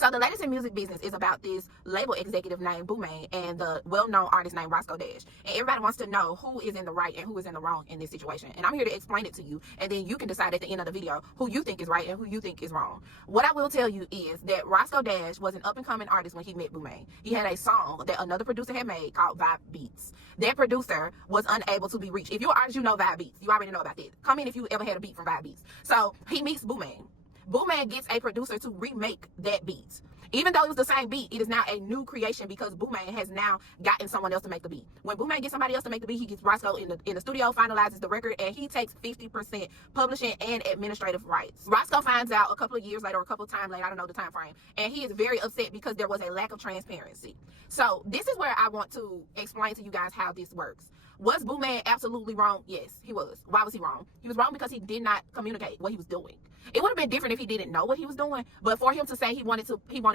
So the latest in music business is about this label executive named Boomay and the well-known artist named Roscoe Dash. And everybody wants to know who is in the right and who is in the wrong in this situation. And I'm here to explain it to you. And then you can decide at the end of the video who you think is right and who you think is wrong. What I will tell you is that Roscoe Dash was an up-and-coming artist when he met Boomay. He had a song that another producer had made called Vibe Beats. That producer was unable to be reached. If you're an artist, you know Vibe Beats. You already know about that. Comment if you ever had a beat from Vibe Beats. So he meets Boomay. Boomay gets a producer to remake that beat. Even though it was the same beat, it is now a new creation because Boomay has now gotten someone else to make the beat. When Boomay gets somebody else to make the beat, he gets Roscoe in the studio, finalizes the record, and he takes 50% publishing and administrative rights. Roscoe finds out a couple of years later, or a couple of times later, I don't know the time frame, and he is very upset because there was a lack of transparency. So this is where I want to explain to you guys how this works. Was Boomay absolutely wrong? Yes, he was. Why was he wrong? He was wrong because he did not communicate what he was doing. It would have been different if he didn't know what he was doing, but for him to say he wanted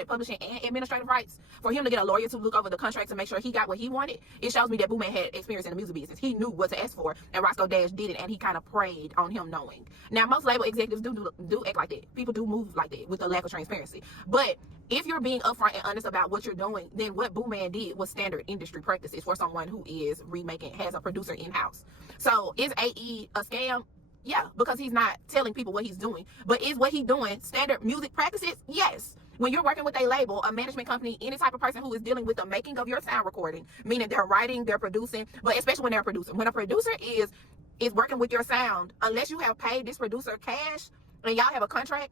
publishing and administrative rights, for him to get a lawyer to look over the contract to make sure he got what he wanted, it shows me that Boomay had experience in the music business. He knew what to ask for, and Roscoe Dash didn't, and he kind of preyed on him knowing. Now, most label executives do act like that. People do move like that with a lack of transparency. But if you're being upfront and honest about what you're doing, then what Boomay did was standard industry practices for someone who is remaking, has a producer in-house. So is AE a scam? Yeah, because he's not telling people what he's doing. But is what he's doing standard music practices? Yes. When you're working with a label, a management company, any type of person who is dealing with the making of your sound recording, meaning they're writing, they're producing, but especially when they're a producer. When a producer is working with your sound, unless you have paid this producer cash and y'all have a contract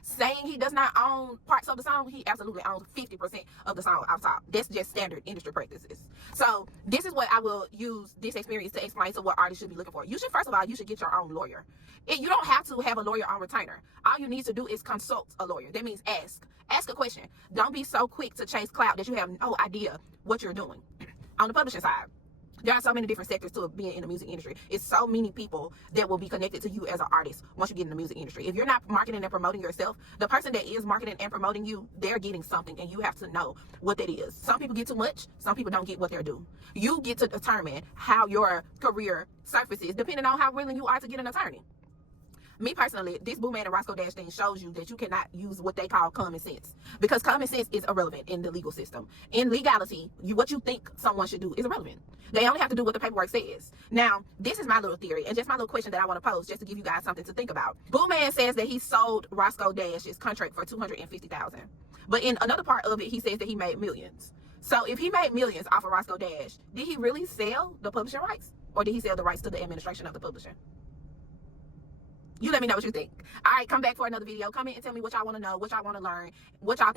saying he does not own parts of the song, he absolutely owns 50% of the song off top. That's just standard industry practices. So this is what I will use this experience to explain to what artists should be looking for. You should, first of all, you should get your own lawyer. You don't have to have a lawyer on retainer. All you need to do is consult a lawyer. That means ask a question. Don't be so quick to chase clout that you have no idea what you're doing. On the publishing side, there are so many different sectors to being in the music industry. It's so many people that will be connected to you as an artist once you get in the music industry. If you're not marketing and promoting yourself, the person that is marketing and promoting you, they're getting something, and you have to know what that is. Some people get too much. Some people don't get what they're due. You get to determine how your career surfaces depending on how willing you are to get an attorney. Me personally, this Boomay and Roscoe Dash thing shows you that you cannot use what they call common sense, because common sense is irrelevant in the legal system. In legality, what you think someone should do is irrelevant. They only have to do what the paperwork says. Now, this is my little theory and just my little question that I want to pose just to give you guys something to think about. Boomay says that he sold Roscoe Dash's contract for $250,000, but in another part of it, he says that he made millions. So if he made millions off of Roscoe Dash, did he really sell the publishing rights, or did he sell the rights to the administration of the publisher? You let me know what you think. All right, come back for another video. Comment and tell me what y'all want to know, what y'all want to learn, what y'all think